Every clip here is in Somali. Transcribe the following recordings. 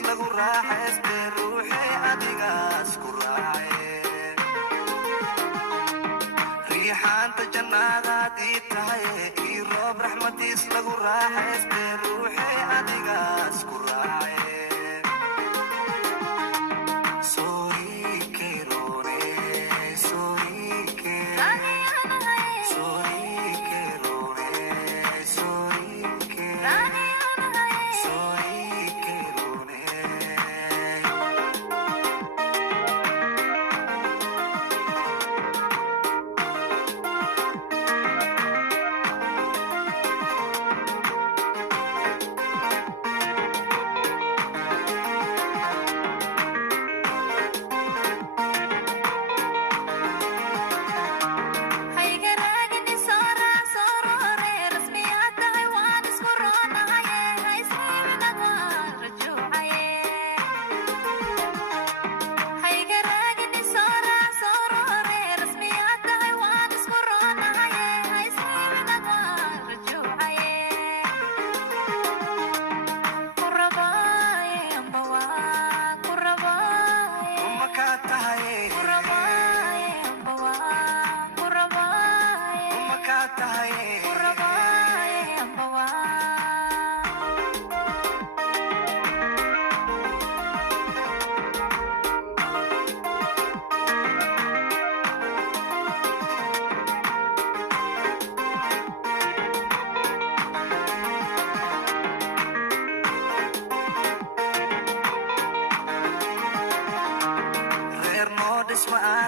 lagu raaxayste ruuxii adigaas ku raacay riixaanta jannaadaad ii tahay ii roob raxmadiis lagu raaxayste ruuxii adigaas ku raacay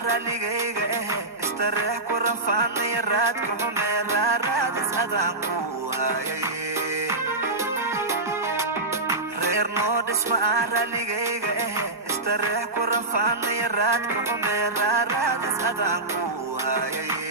raaligayga istareex ku rafaanaya raadka xumee raaraadis adaan ku hayay reer noo dhisma aan raaligayga istareex ku rafaanaya raadka xumee raaraadis adaan ku hayay